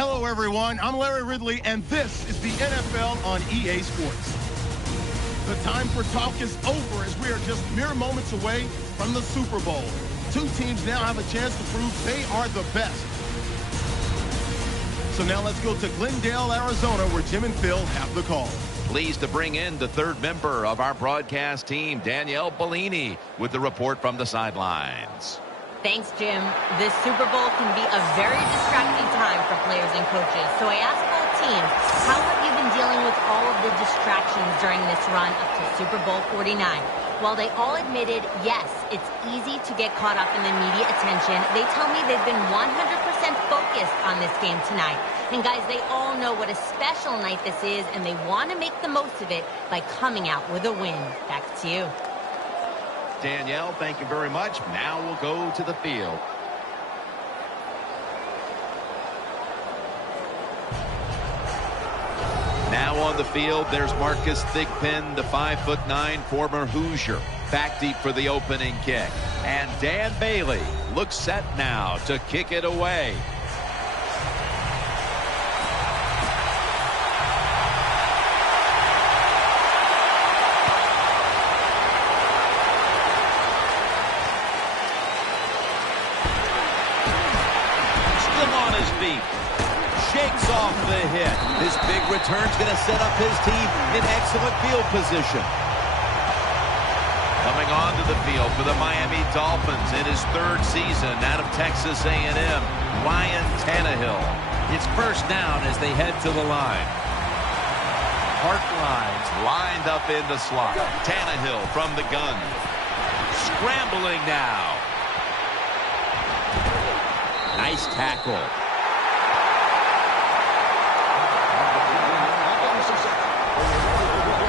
Hello, everyone. I'm Larry Ridley, and this is the NFL on EA Sports. The time for talk is over as we are just mere moments away from the Super Bowl. Two teams now have a chance to prove they are the best. So now let's go to Glendale, Arizona, where Jim and Phil have the call. Pleased to bring in the third member of our broadcast team, Danielle Bellini, with the report from the sidelines. Thanks, Jim. This Super Bowl can be a very distracting time for players and coaches. So I asked both teams, how have you been dealing with all of the distractions during this run up to Super Bowl 49? While they all admitted, yes, it's easy to get caught up in the media attention, they tell me they've been 100% focused on this game tonight. And guys, they all know what a special night this is, and they want to make the most of it by coming out with a win. Back to you. Danielle, thank you very much. Now we'll go to the field. Now on the field, there's Marcus Thigpen, the 5'9" former Hoosier, back deep for the opening kick. And Dan Bailey looks set now to kick it away. Shakes off the hit. This big return's going to set up his team in excellent field position. Coming onto the field for the Miami Dolphins in his third season out of Texas A&M, Ryan Tannehill. It's first down as they head to the line. Hartline's lined up in the slot. Tannehill from the gun. Scrambling now. Nice tackle.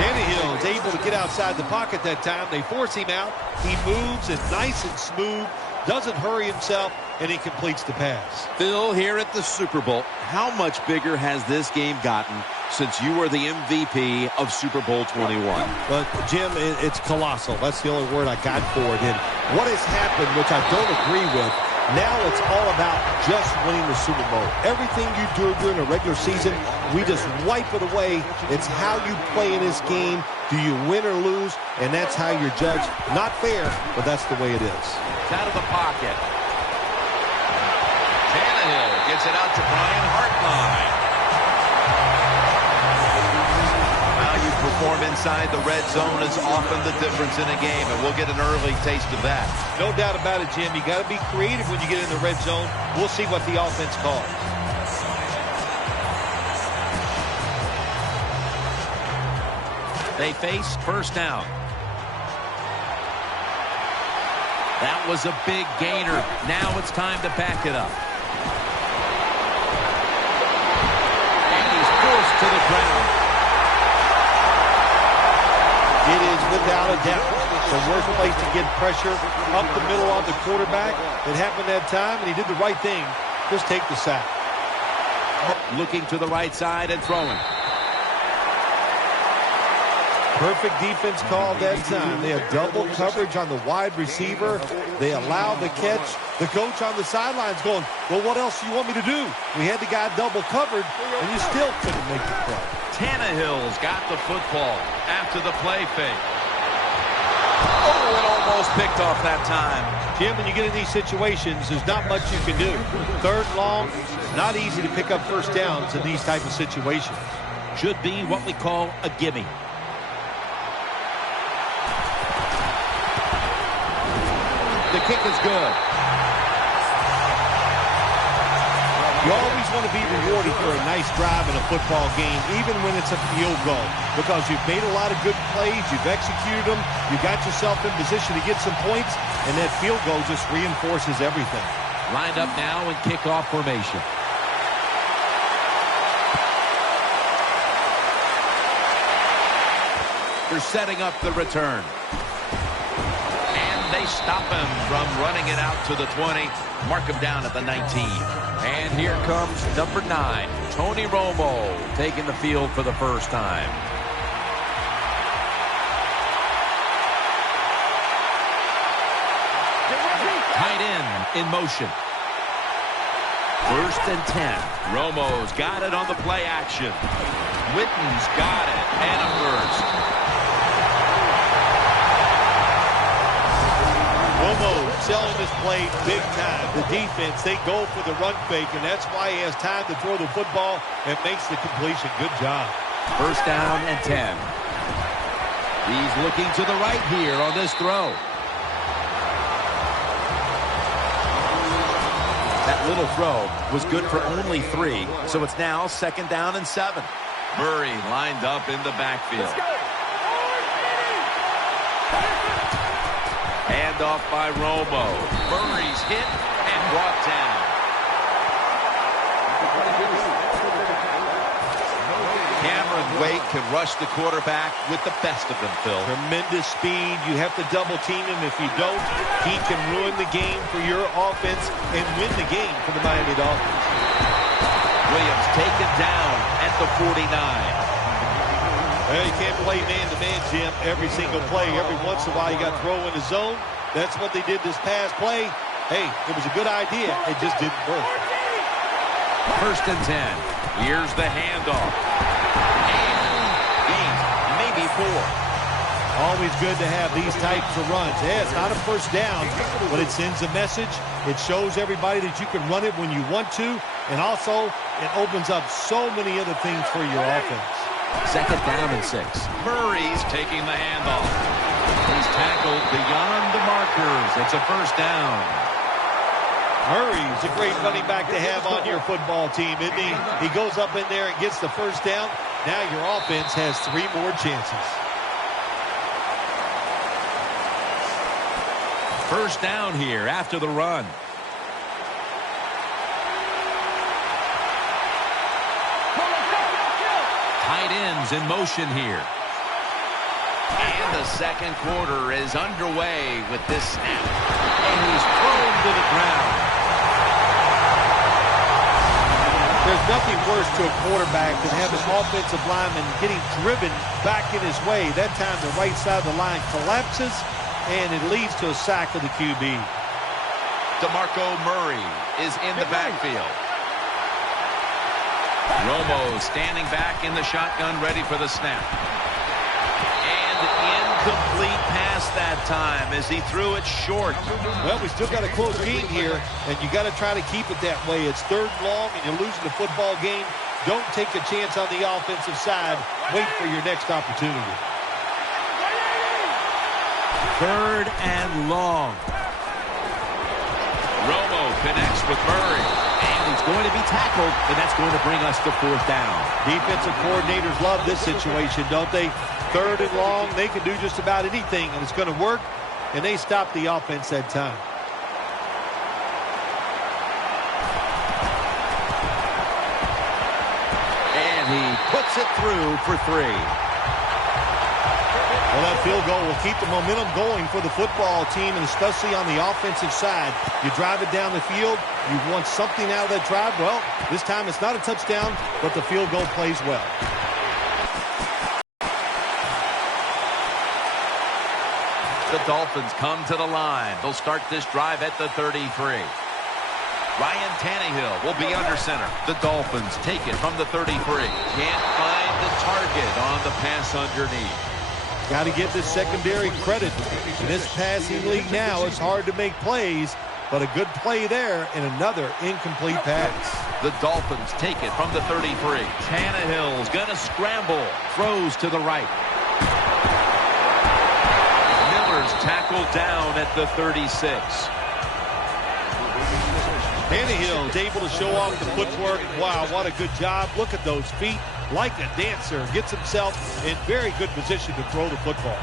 Tannehill is able to get outside the pocket that time. They force him out. He moves and nice and smooth, doesn't hurry himself, and he completes the pass. Phil, here at the Super Bowl, how much bigger has this game gotten since you were the MVP of Super Bowl 21? But, Jim, it's colossal. That's the only word I got for it. And what has happened, which I don't agree with, now it's all about just winning the Super Bowl. Everything you do during the regular season, we just wipe it away. It's how you play in this game. Do you win or lose? And that's how you're judged. Not fair, but that's the way it is. It's out of the pocket. Tannehill gets it out to Brian Hartline. How you perform inside the red zone is often the difference in a game, and we'll get an early taste of that. No doubt about it, Jim. You got to be creative when you get in the red zone. We'll see what the offense calls. They face first down. That was a big gainer. Now it's time to back it up. And he's forced to the ground. It is without a doubt the worst place to get pressure up the middle on the quarterback. It happened that time, and he did the right thing. Just take the sack. Looking to the right side and throwing. Perfect defense call that time. They had double coverage on the wide receiver. They allowed the catch. The coach on the sidelines going, well, what else do you want me to do? We had the guy double covered, and you still couldn't make the play. Tannehill's got the football after the play fake. Oh, it almost picked off that time. Jim, when you get in these situations, there's not much you can do. Third long, not easy to pick up first downs in these type of situations. Should be what we call a gimme. The kick is good. You always want to be rewarded for a nice drive in a football game, even when it's a field goal, because you've made a lot of good plays, you've executed them, you got yourself in position to get some points, and that field goal just reinforces everything. Lined up now in kickoff formation. They're setting up the return. They stop him from running it out to the 20. Mark him down at the 19. And here comes number 9, Tony Romo, taking the field for the first time. Tight end in motion. First and 10. Romo's got it on the play action. Witten's got it. And a first. Romo selling this play big time. The defense, they go for the run fake, and that's why he has time to throw the football and makes the completion. Good job. First down and 10. He's looking to the right here on this throw. That little throw was good for only 3, so it's now second down and 7. Murray lined up in the backfield. Handoff by Romo. Murray's hit and brought down. Cameron Wake can rush the quarterback with the best of them, Phil. Tremendous speed. You have to double team him. If you don't, he can ruin the game for your offense and win the game for the Miami Dolphins. Williams taken down at the 49. Well, you can't play man-to-man, Jim, every single play. Every once in a while, you got to throw in the zone. That's what they did this past play. Hey, it was a good idea. It just didn't work. First and 10. Here's the handoff. Maybe 4. Always good to have these types of runs. Yeah, it's not a first down, but it sends a message. It shows everybody that you can run it when you want to, and also it opens up so many other things for your offense. Second down and 6. Murray's taking the handoff. He's tackled beyond the markers. It's a first down. Murray's a great running back to have on your football team, isn't he? He goes up in there and gets the first down. Now your offense has 3 more chances. First down here after the run. Tight ends in motion here. And the second quarter is underway with this snap. And he's thrown to the ground. There's nothing worse to a quarterback than having an offensive lineman getting driven back in his way. That time the right side of the line collapses, and it leads to a sack of the QB. DeMarco Murray is in the backfield. Romo standing back in the shotgun, ready for the snap. And incomplete pass that time as he threw it short. Well, we still got a close game here, and you got to try to keep it that way. It's 3rd and long, and you're losing the football game. Don't take a chance on the offensive side. Wait for your next opportunity. 3rd and long. Romo connects with Murray. And he's going to be tackled, and that's going to bring us to 4th down. Defensive coordinators love this situation, don't they? 3rd and long, they can do just about anything, and it's going to work, and they stop the offense that time. And he puts it through for 3. Well, that field goal will keep the momentum going for the football team, and especially on the offensive side. You drive it down the field, you want something out of that drive. Well, this time it's not a touchdown, but the field goal plays well. The Dolphins come to the line. They'll start this drive at the 33. Ryan Tannehill will be under center. The Dolphins take it from the 33. Can't find the target on the pass underneath. Got to give this secondary credit. In this passing league now, it's hard to make plays, but a good play there and another incomplete pass. The Dolphins take it from the 33. Tannehill's going to scramble. Throws to the right. Miller's tackled down at the 36. Tannehill is able to show off the footwork. Wow, what a good job. Look at those feet. Like a dancer. Gets himself in very good position to throw the football.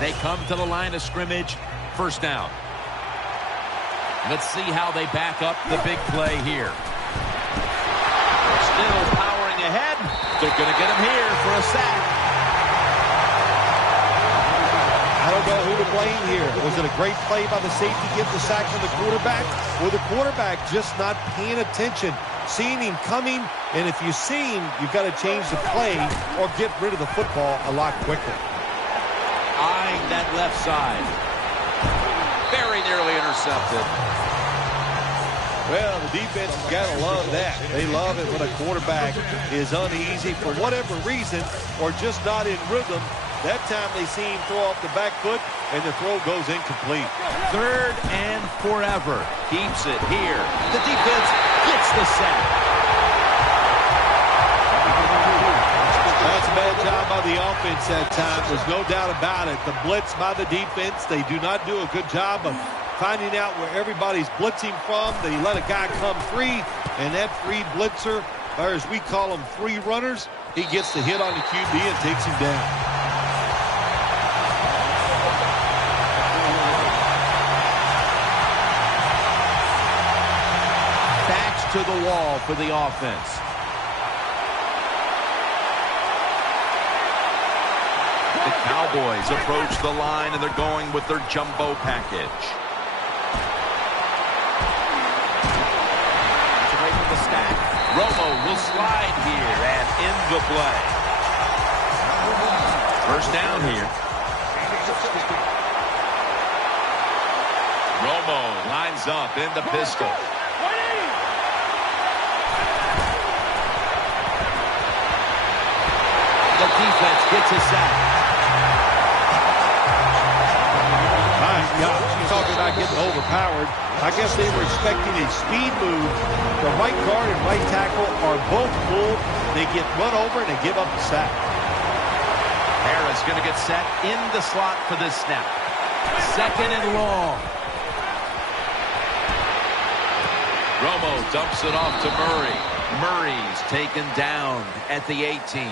They come to the line of scrimmage. First down. Let's see how they back up the big play here. Still powering ahead. They're going to get him here for a sack. I don't know who to blame here. Was it a great play by the safety to get the sack from the quarterback? Or the quarterback just not paying attention seeing him coming, and if you see him, you've got to change the play or get rid of the football a lot quicker. Eyeing that left side. Very nearly intercepted. Well, the defense has got to love that. They love it when a quarterback is uneasy for whatever reason or just not in rhythm. That time they see him throw off the back foot, and the throw goes incomplete. 3rd and forever. Keeps it here. The defense gets the sack. That's a bad job by the offense that time. There's no doubt about it. The blitz by the defense, they do not do a good job of finding out where everybody's blitzing from. They let a guy come free, and that free blitzer, or as we call them, free runners, he gets the hit on the QB and takes him down. Backs to the wall for the offense. The Cowboys approach the line, and they're going with their jumbo package. Romo will slide here and in the play. First down here. Romo lines up in the pistol. The defense gets a sack. My gosh, you're talking about getting overpowered. I guess they were expecting a speed move. The right guard and right tackle are both pulled. They get run over and they give up the sack. Harris going to get set in the slot for this snap. 2nd and long. Romo dumps it off to Murray. Murray's taken down at the 18.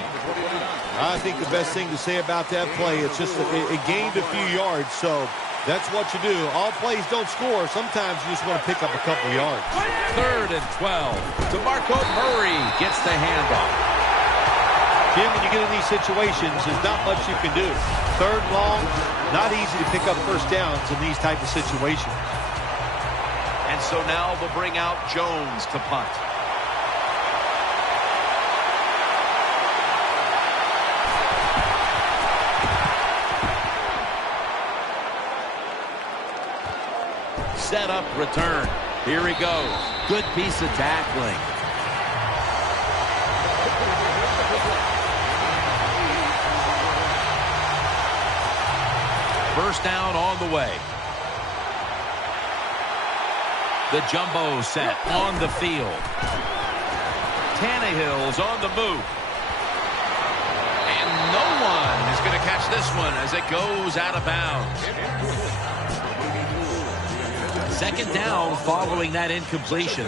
I think the best thing to say about that play, it's just it gained a few yards, so that's what you do. All plays don't score. Sometimes you just want to pick up a couple yards. 3rd and 12. DeMarco Murray gets the handoff. Jim, when you get in these situations, there's not much you can do. 3rd long, not easy to pick up first downs in these type of situations. And so now they'll bring out Jones to punt. Set up return. Here he goes. Good piece of tackling. First down on the way. The jumbo set on the field. Tannehill's on the move. And no one is going to catch this one as it goes out of bounds. 2nd down following that incompletion.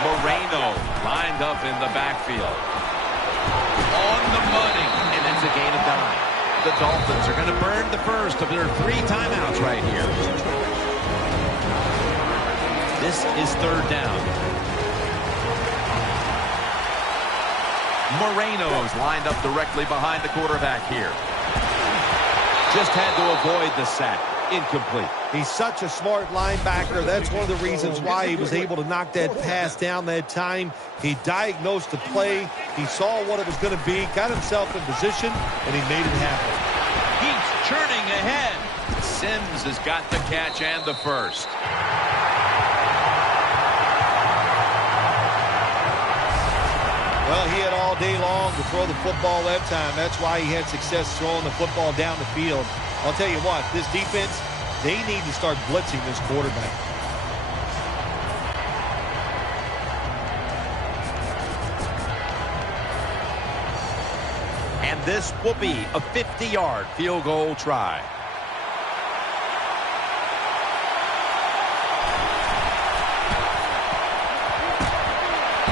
Moreno lined up in the backfield. On the money, and that's a gain of 9. The Dolphins are going to burn the first of their 3 timeouts right here. This is 3rd down. Moreno's lined up directly behind the quarterback here. Just had to avoid the sack. Incomplete. He's such a smart linebacker. That's one of the reasons why he was able to knock that pass down that time. He diagnosed the play. He saw what it was going to be, got himself in position, and he made it happen. He's churning ahead. Sims has got the catch and the first. Well, he had all day long to throw the football that time. That's why he had success throwing the football down the field. I'll tell you what, this defense, they need to start blitzing this quarterback. And this will be a 50-yard field goal try.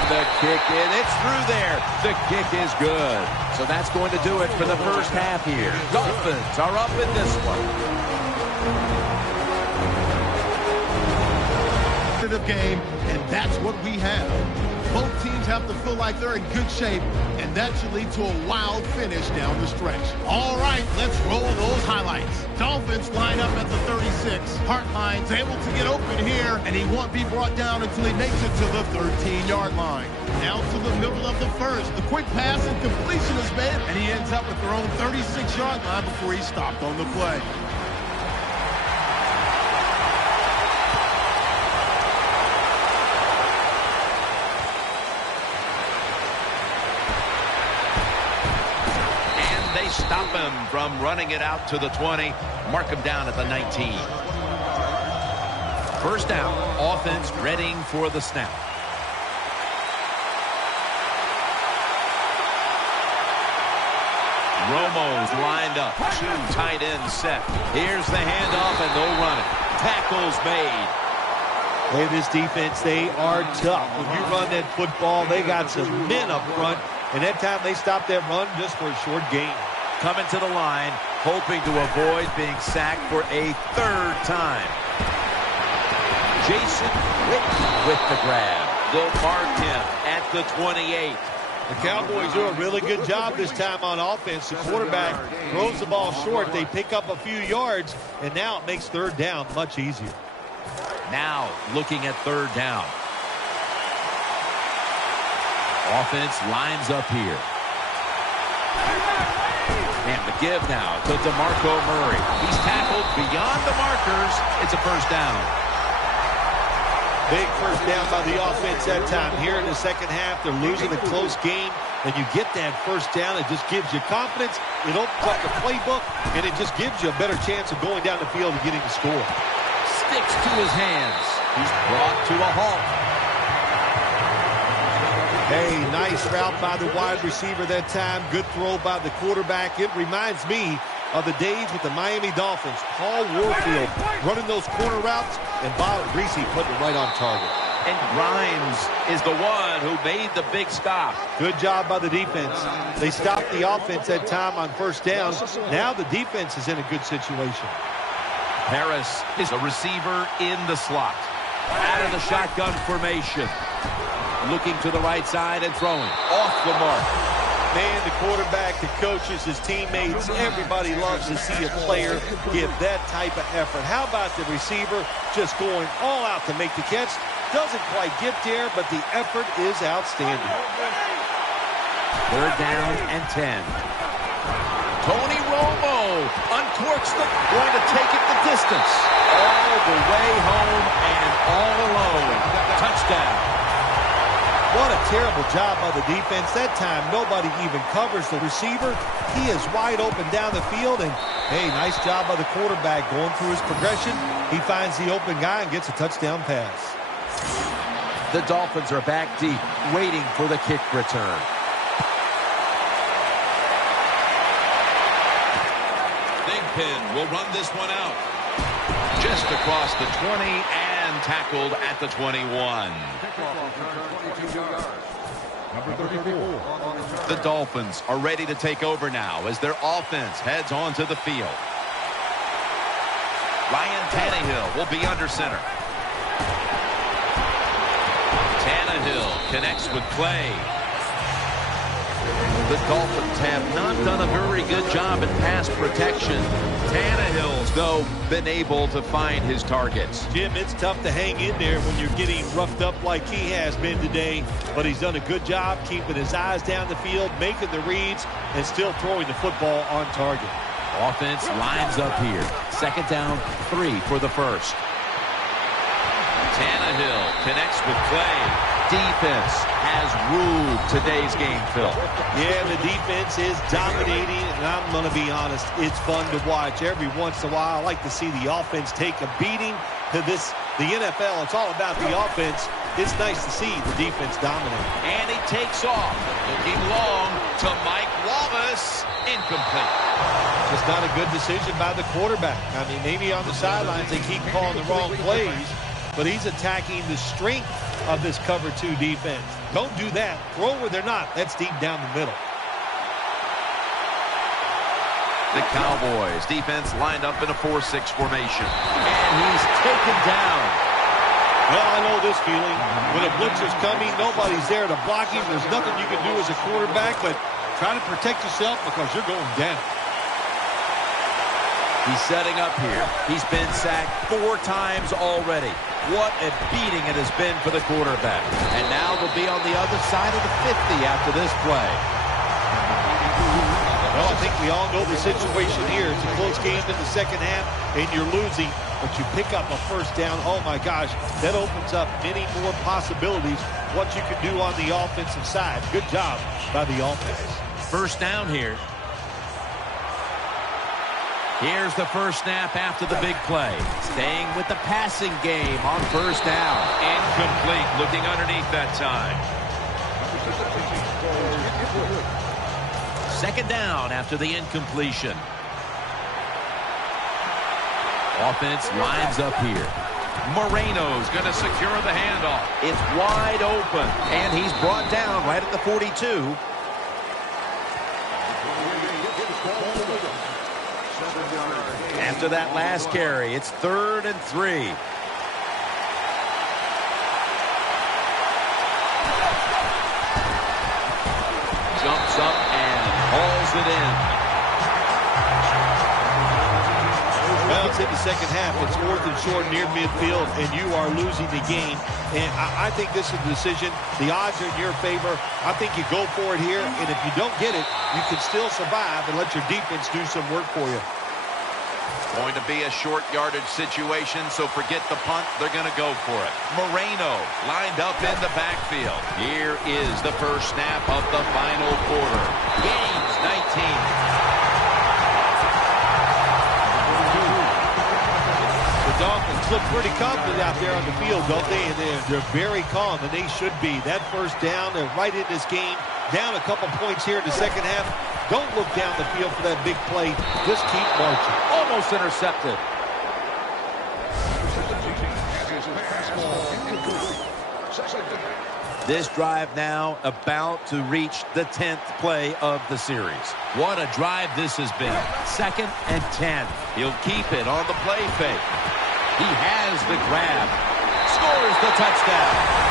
The kick in, it's through there. The kick is good. So that's going to do it for the first half here. Dolphins are up in this one. Game, and that's what we have. Both teams have to feel like they're in good shape, and that should lead to a wild finish down the stretch. All right, let's roll those highlights. Dolphins offense line up at the 36. Hartline's able to get open here, and he won't be brought down until he makes it to the 13-yard line. Now to the middle of the first. The quick pass and completion is made, and he ends up at their own 36-yard line before he stopped on the play. Stop him from running it out to the 20. Mark him down at the 19. First down, offense readying for the snap. Romo's lined up. Two tight ends set. Here's the handoff, and they'll run it. Tackles made. Hey, this defense, they are tough. When you run that football, they got some men up front, and that time they stopped that run just for a short gain. Coming to the line, hoping to avoid being sacked for a third time. Jason Witten with the grab. They'll mark him at the 28. The Cowboys do a really good job this time on offense. The quarterback throws the ball short. They pick up a few yards, and now it makes third down much easier. Now looking at third down. Offense lines up here. And the give now to DeMarco Murray. He's tackled beyond the markers. It's a first down. Big first down by the offense that time. Here in the second half, they're losing a close game. And you get that first down, it just gives you confidence. It opens up the playbook, and it just gives you a better chance of going down the field and getting the score. Sticks to his hands. He's brought to a halt. Hey, nice route by the wide receiver that time. Good throw by the quarterback. It reminds me of the days with the Miami Dolphins. Paul Warfield running those corner routes, and Bob Greasy putting it right on target. And Grimes is the one who made the big stop. Good job by the defense. They stopped the offense that time on first down. Now the defense is in a good situation. Harris is a receiver in the slot. Out of the shotgun formation. Looking to the right side and throwing. Off the mark. Man, the quarterback, the coaches, his teammates, everybody loves to see a player give that type of effort. How about the receiver just going all out to make the catch? Doesn't quite get there, but the effort is outstanding. Third down and 10. Tony Romo uncorks the, going to take it the distance. All the way home and all alone. Touchdown. What a terrible job by the defense. That time, nobody even covers the receiver. He is wide open down the field, and, hey, nice job by the quarterback going through his progression. He finds the open guy and gets a touchdown pass. The Dolphins are back deep, waiting for the kick return. Big Pin will run this one out. Just across the 20 and tackled at the 21. Number 34. The Dolphins are ready to take over now as their offense heads onto the field. Ryan Tannehill will be under center. Tannehill connects with Clay. The Dolphins have not done a very good job in pass protection. Tannehill's, though, been able to find his targets. Jim, it's tough to hang in there when you're getting roughed up like he has been today, but he's done a good job keeping his eyes down the field, making the reads, and still throwing the football on target. Offense lines up here. Second down, 3 for the first. Tannehill connects with Clay. Defense has ruled today's game, Phil. Yeah, the defense is dominating, and I'm going to be honest, it's fun to watch. Every once in a while, I like to see the offense take a beating to this. The NFL, it's all about the offense. It's nice to see the defense dominate. And he takes off, looking long to Mike Wallace. Incomplete. Just not a good decision by the quarterback. I mean, maybe on the sidelines they keep calling the wrong plays, but he's attacking the strength of this cover 2 defense. Don't do that. Throw where they're not. That's deep down the middle. The Cowboys defense lined up in a 4-6 formation. And he's taken down. Well, I know this feeling. When a blitz is coming, nobody's there to block him. There's nothing you can do as a quarterback, but try to protect yourself because you're going down. He's setting up here. He's been sacked 4 times already. What a beating it has been for the quarterback. And now they'll be on the other side of the 50 after this play. Well, I think we all know the situation here. It's a close game in the second half, and you're losing, but you pick up a first down. Oh, my gosh, that opens up many more possibilities, what you can do on the offensive side. Good job by the offense. First down here. Here's the first snap after the big play. Staying with the passing game on first down. Incomplete, looking underneath that time. Second down after the incompletion. Offense lines up here. Moreno's going to secure the handoff. It's wide open, and he's brought down right at the 42. After that last carry, it's 3rd and 3. Jumps up and hauls it in. Well, it's in the second half. It's 4th and short near midfield, and you are losing the game. And I think this is a decision. The odds are in your favor. I think you go for it here, and if you don't get it, you can still survive and let your defense do some work for you. Going to be a short yardage situation, so forget the punt. They're going to go for it. Moreno lined up in the backfield. Here is the first snap of the final quarter. Gains 19. The Dolphins look pretty confident out there on the field, don't they? And they're very calm, and they should be. That first down, they're right in this game. Down a couple points here in the second half. Don't look down the field for that big play. Just keep marching. Almost intercepted. This drive now about to reach the 10th play of the series. What a drive this has been. 2nd and 10. He'll keep it on the play fake. He has the grab. Scores the touchdown.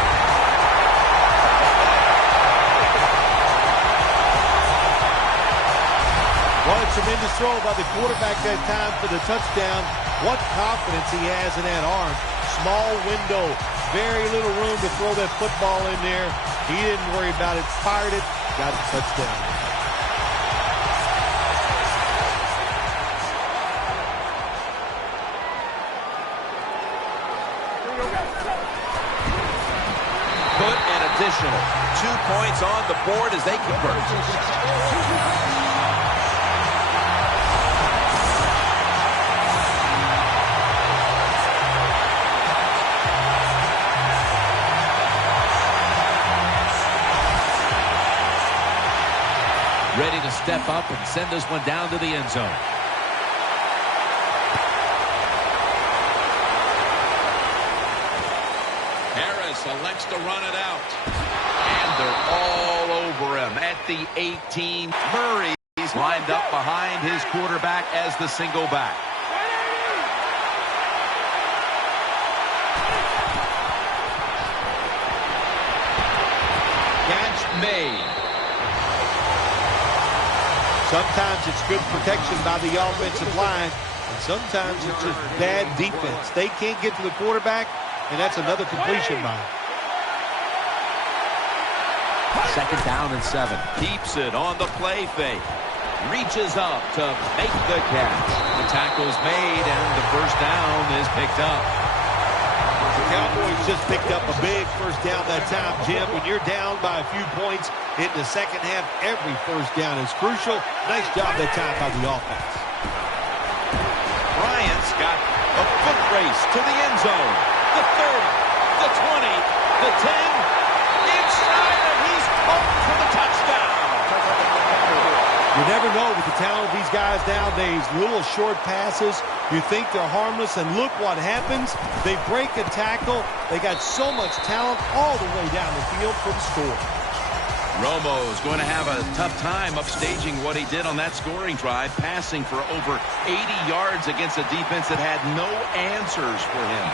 What a tremendous throw by the quarterback that time for the touchdown. What confidence he has in that arm. Small window. Very little room to throw that football in there. He didn't worry about it. Fired it. Got a touchdown. Put an additional 2 points on the board as they convert. Ready to step up and send this one down to the end zone. Harris elects to run it out. And they're all over him at the 18. Murray's lined up behind his quarterback as the single back. Catch made. Sometimes it's good protection by the offensive line, and sometimes it's just bad defense. They can't get to the quarterback, and that's another completion by him. 2nd down and 7. Keeps it on the play fake. Reaches up to make the catch. The tackle's made, and the first down is picked up. The Cowboys just picked up a big first down that time, Jim. When you're down by a few points in the second half, every first down is crucial. Nice job that time by the offense. Bryant's got a foot race to the end zone. The 30, the 20, the 10, inside, and he's home for the touchdown. You never know with the talent of these guys nowadays. Little short passes. You think they're harmless, and look what happens. They break a tackle. They got so much talent all the way down the field for the score. Romo's going to have a tough time upstaging what he did on that scoring drive, passing for over 80 yards against a defense that had no answers for him.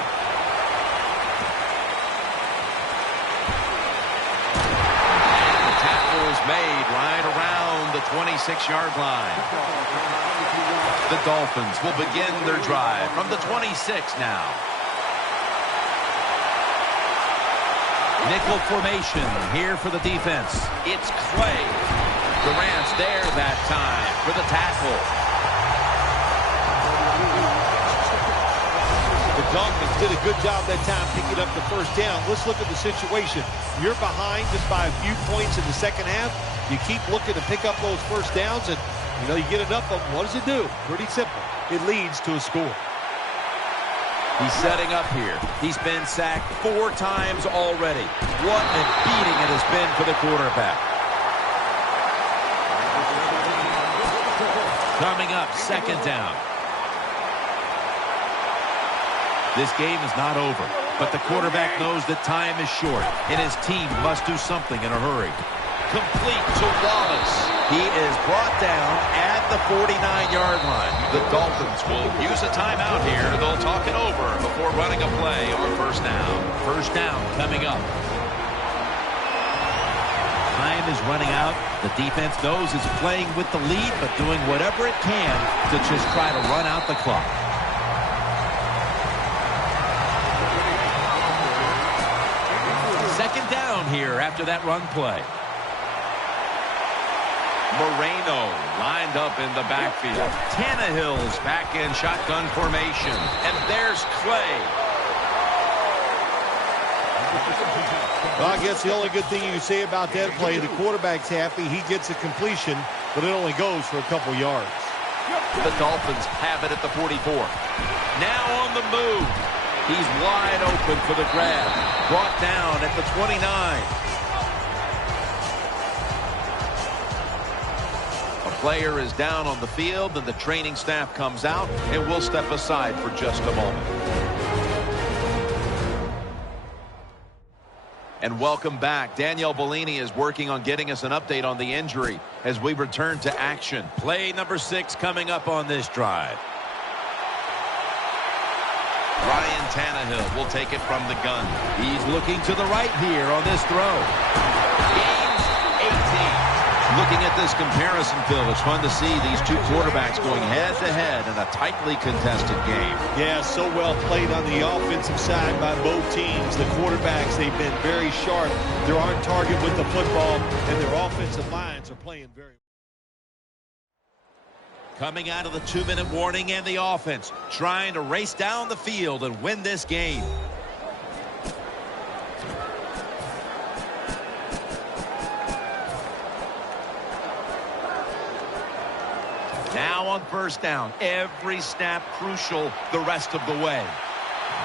And the tackle is made right around the 26-yard line. The Dolphins will begin their drive from the 26 now. Nickel formation here for the defense. It's Clay. Durant's there that time for the tackle. The Dolphins did a good job that time picking up the first down. Let's look at the situation. You're behind just by a few points in the second half. You keep looking to pick up those first downs, and you get enough of them. What does it do? Pretty simple. It leads to a score. He's setting up here. He's been sacked 4 times already. What a beating it has been for the quarterback. Coming up, second down. This game is not over, but the quarterback knows that time is short, and his team must do something in a hurry. Complete to Wallace. He is brought down at the 49-yard line. The Dolphins will use a timeout here. They'll talk it over before running a play on first down. First down coming up. Time is running out. The defense knows it's playing with the lead, but doing whatever it can to just try to run out the clock. Second down here after that run play. Moreno lined up in the backfield. Tannehill's back in shotgun formation. And there's Clay. Well, I guess the only good thing you can say about that play, the quarterback's happy. He gets a completion, but it only goes for a couple yards. The Dolphins have it at the 44. Now on the move. He's wide open for the grab. Brought down at the 29. Player is down on the field, and the training staff comes out, and we'll step aside for just a moment. And welcome back. Danielle Bellini is working on getting us an update on the injury as we return to action. Play number 6 coming up on this drive. Ryan Tannehill will take it from the gun. He's looking to the right here on this throw. Gains 18. Looking at this comparison, Phil, it's fun to see these two quarterbacks going head-to-head in a tightly contested game. Yeah, so well played on the offensive side by both teams. The quarterbacks, they've been very sharp. They're on target with the football, and their offensive lines are playing very well. Coming out of the 2-minute warning, and the offense trying to race down the field and win this game. Now on first down, every snap crucial the rest of the way.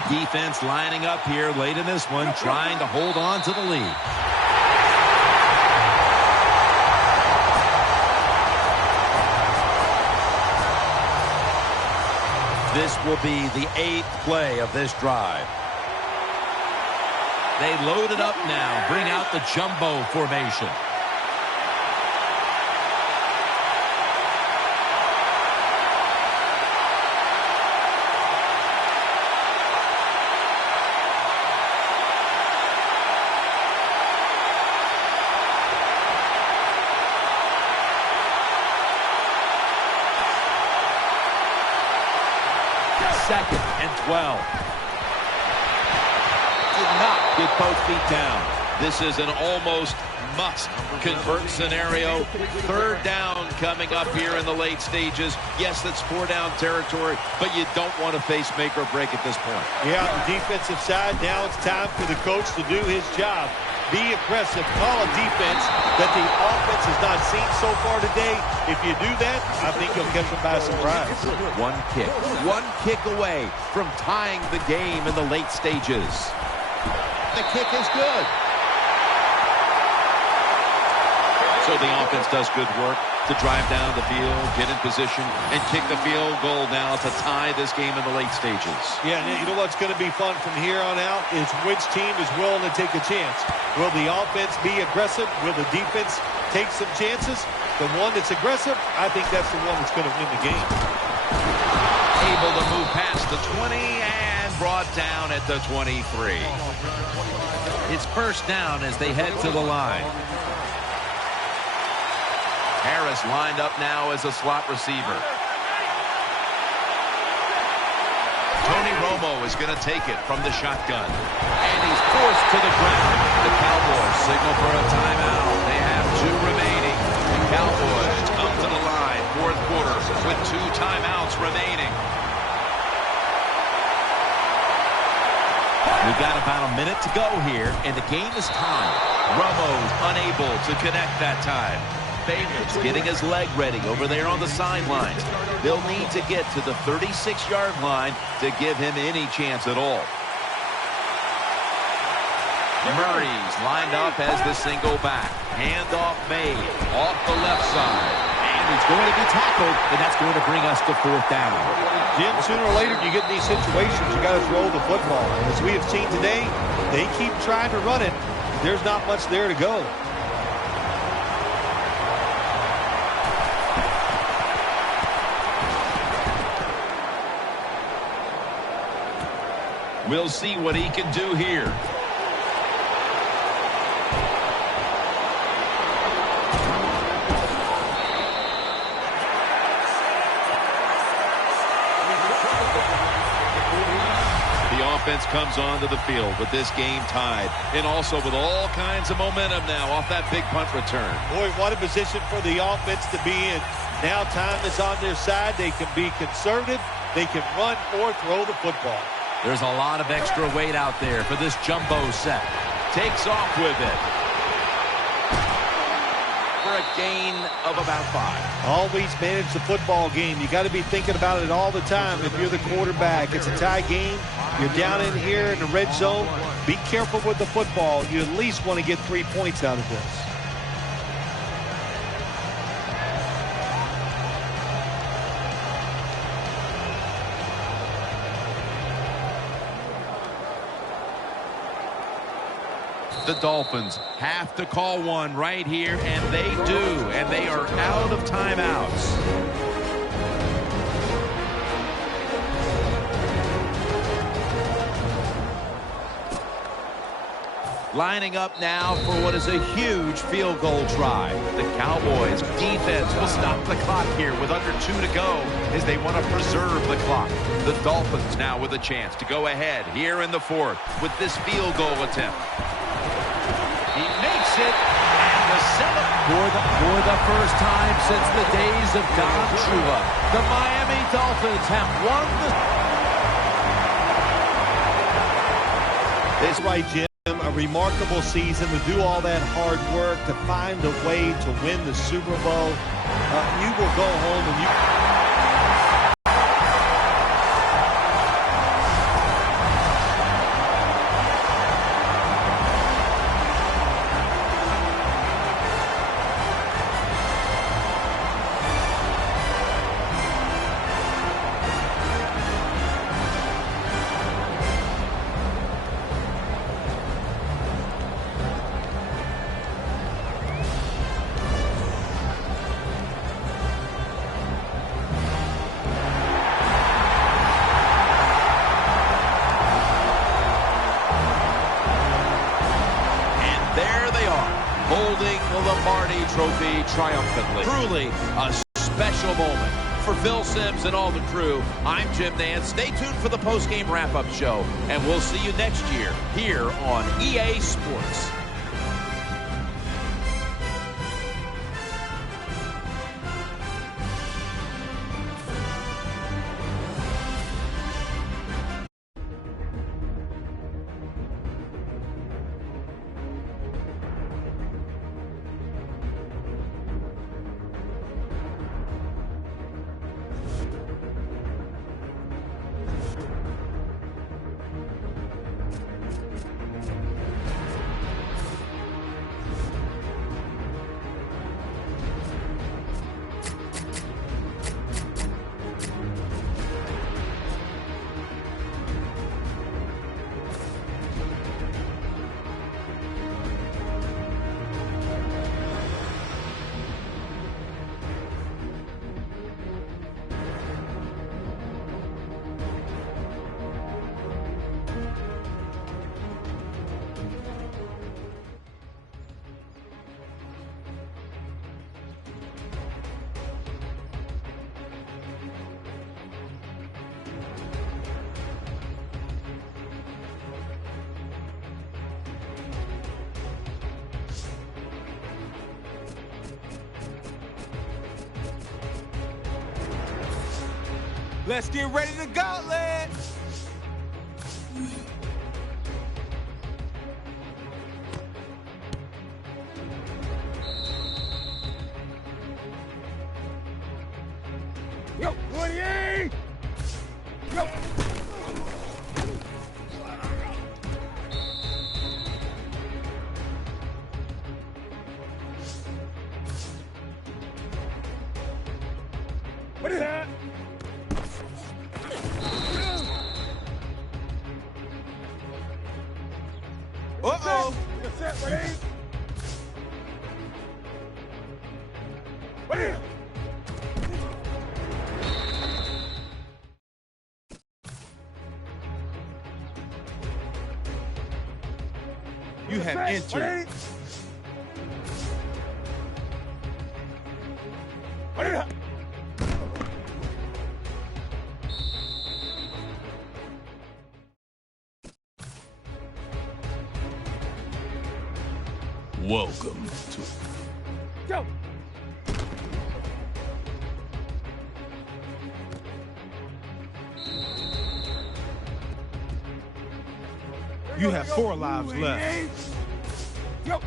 Defense lining up here late in this one, trying to hold on to the lead. This will be the 8th play of this drive. They load it up now, bring out the jumbo formation. Second and 12. Did not get both feet down. This is an almost must-convert scenario. Third down coming up here in the late stages. Yes, that's 4-down territory, but you don't want to face make or break at this point. Yeah, on the defensive side, now it's time for the coach to do his job. Be aggressive. Call a defense that the offense has not seen so far today. If you do that, I think you'll catch them by surprise. One kick away from tying the game in the late stages. The kick is good. So the offense does good work to drive down the field, get in position, and kick the field goal now to tie this game in the late stages. Yeah, you know what's going to be fun from here on out is which team is willing to take a chance. Will the offense be aggressive? Will the defense take some chances? The one that's aggressive, I think that's the one that's going to win the game. Able to move past the 20 and brought down at the 23. It's first down as they head to the line. Harris lined up now as a slot receiver. Tony Romo is going to take it from the shotgun. And he's forced to the ground. The Cowboys signal for a timeout. They have 2 remaining. The Cowboys come to the line, fourth quarter, with 2 timeouts remaining. We've got about a minute to go here, and the game is tied. Romo's unable to connect that time. Bateman's getting his leg ready over there on the sideline. They'll need to get to the 36-yard line to give him any chance at all. Murray's lined up as the single back. Handoff made off the left side. And he's going to be tackled, and that's going to bring us to fourth down. Jim, sooner or later you get in these situations, you got to throw the football. As we have seen today, they keep trying to run it. There's not much there to go. We'll see what he can do here. The offense comes onto the field with this game tied, and also with all kinds of momentum now off that big punt return. Boy, what a position for the offense to be in. Now time is on their side. They can be conservative. They can run or throw the football. There's a lot of extra weight out there for this jumbo set. Takes off with it for a gain of about 5. Always manage the football game. You got to be thinking about it all the time. If you're the quarterback, it's a tie game. You're down in here in the red zone. Be careful with the football. You at least want to get 3 points out of this. The Dolphins have to call one right here, and they do, and they are out of timeouts. Lining up now for what is a huge field goal try. The Cowboys defense will stop the clock here with under 2 to go as they want to preserve the clock. The Dolphins now with a chance to go ahead here in the fourth with this field goal attempt. He makes it, and the setup For the first time since the days of Don Shula, the Miami Dolphins have won the... That's right, Jim. A remarkable season to do all that hard work, to find a way to win the Super Bowl. You will go home and you... holding the Lombardi Trophy triumphantly. Truly a special moment. For Phil Simms and all the crew, I'm Jim Nance. Stay tuned for the post-game wrap-up show, and we'll see you next year here on EA Sports. Let's get ready to gauntlet. Yo, 28! Yo! What is that? Uh-oh. Ready? What is it? You have entered. Welcome to Go! You have 4 lives left. Go!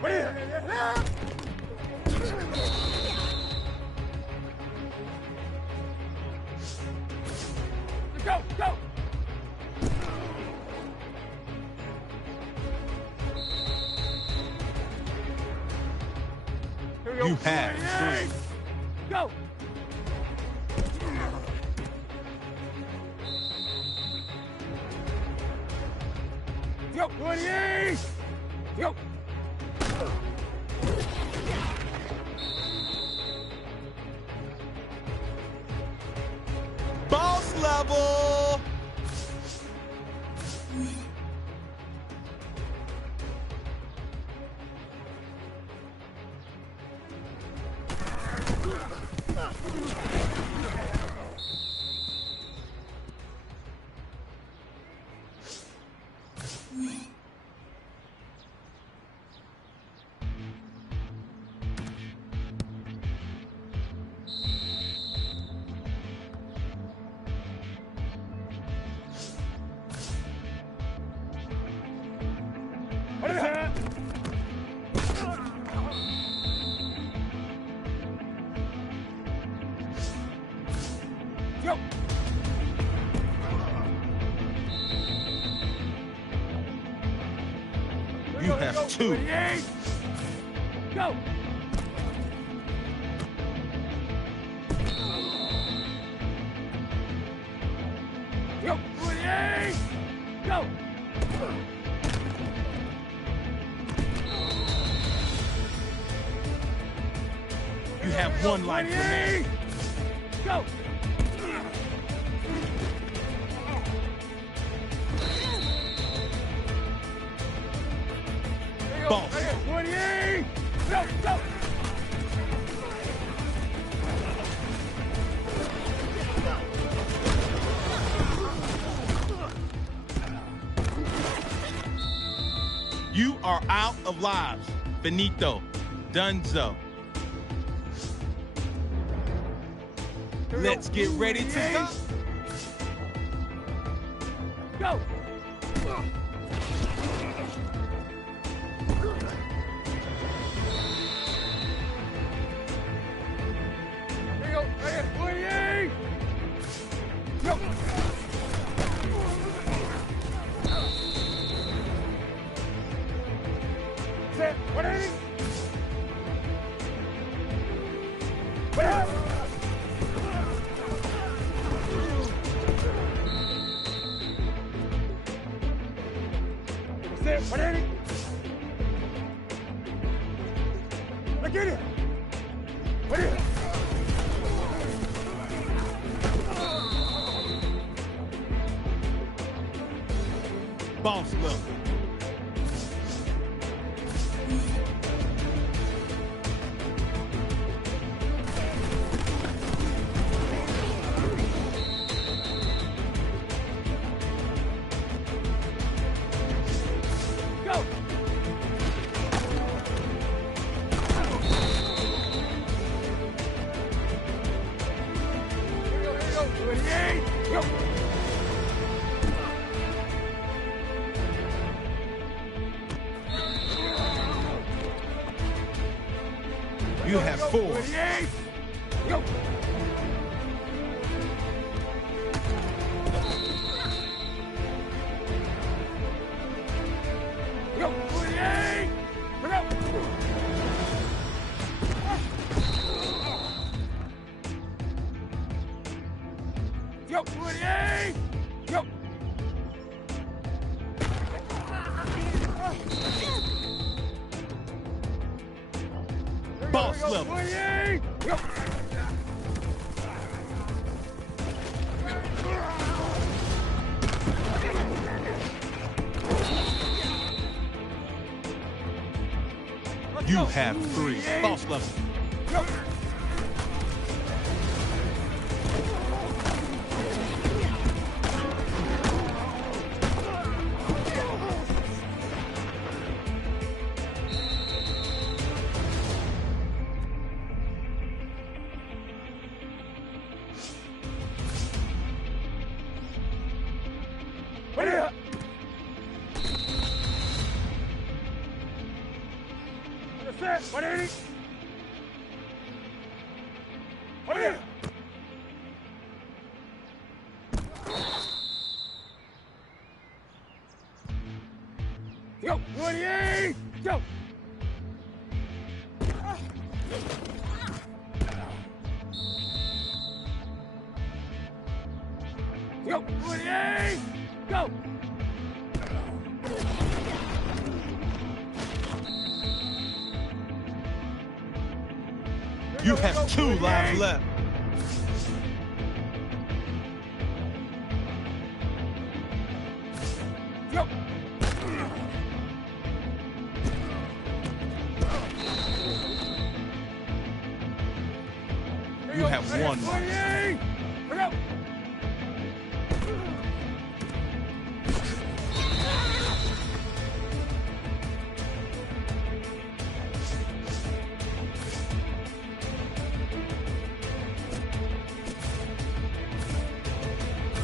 What is it? Go, go! You have 3. Go! Yo, 28! Yo! Boss level. What is that? Yo! You have 2. 28! Go! Yo, 28! Go! You have 1 life remaining. Go! Boss. 28! Go, go! You are out of lives. Finito. Dunzo. Let's get ready to go. Go! Here you go. Right here. 28! Go! Set. 180! What happened? Set. 180! Look at it! What is it? boss level. 4. Go. Go. 28. Go. Go. 28. Go. Boss level. 28. Go. You have 3. Boss level. Go. What is it? That's it. 180. What is it? Go. 28. Go. Go. 28. Go. You have 2 lives left. Go. You have 1. 28. Go.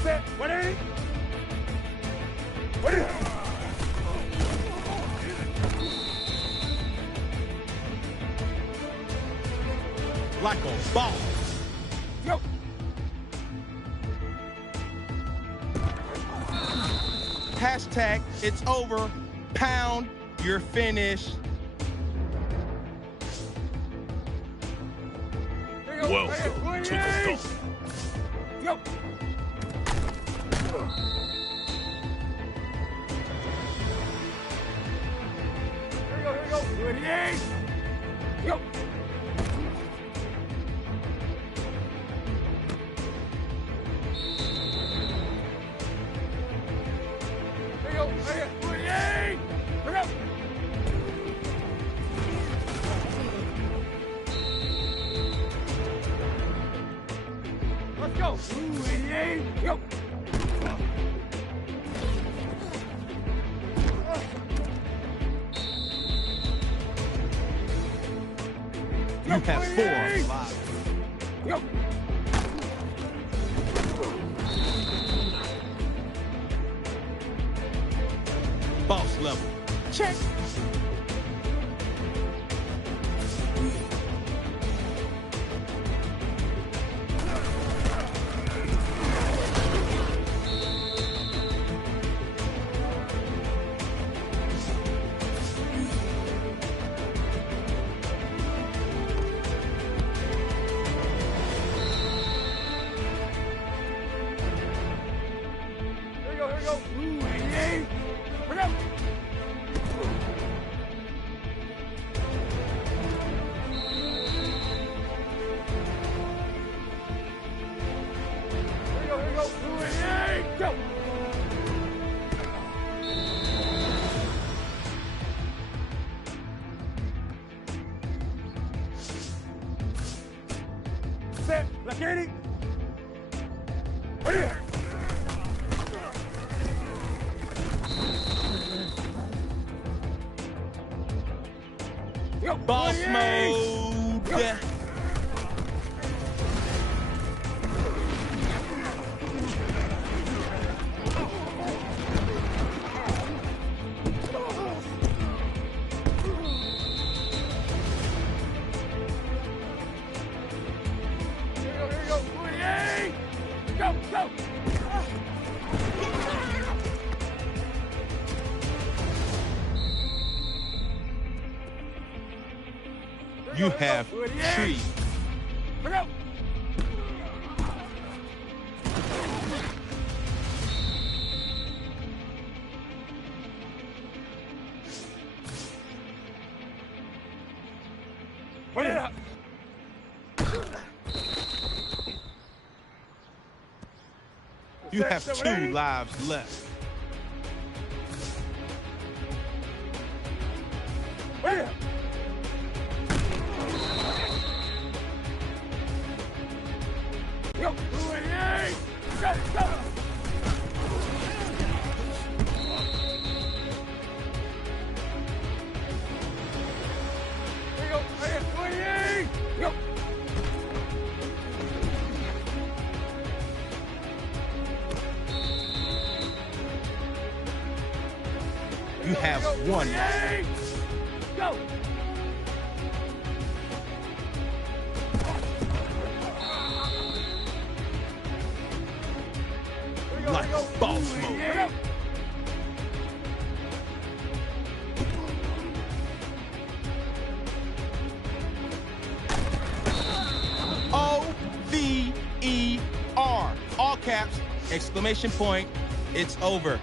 Set. 180. What is it? Like a boss. Go. Hashtag it's over. Pound. You're finished. Welcome to the Dolphins. Go. Here we go. 28. Go. Here we go. 28. Here we go. Let's go. 88. Go. You have 4 lives. Go. Boss level. Check. Here we go. Here we go. 88. Bring up. Here we go. Here we go. 88. Go. Set. Left 80. Right here. Go. Boss 28. mode. Go. You have tree. Put it up. You have 2 lives left. Put it up. Go. 28. Go. Go. There you go. Right here. 28. Go. You have 1. 28. Go. Like boss mode. OVER. All caps, exclamation point, it's over.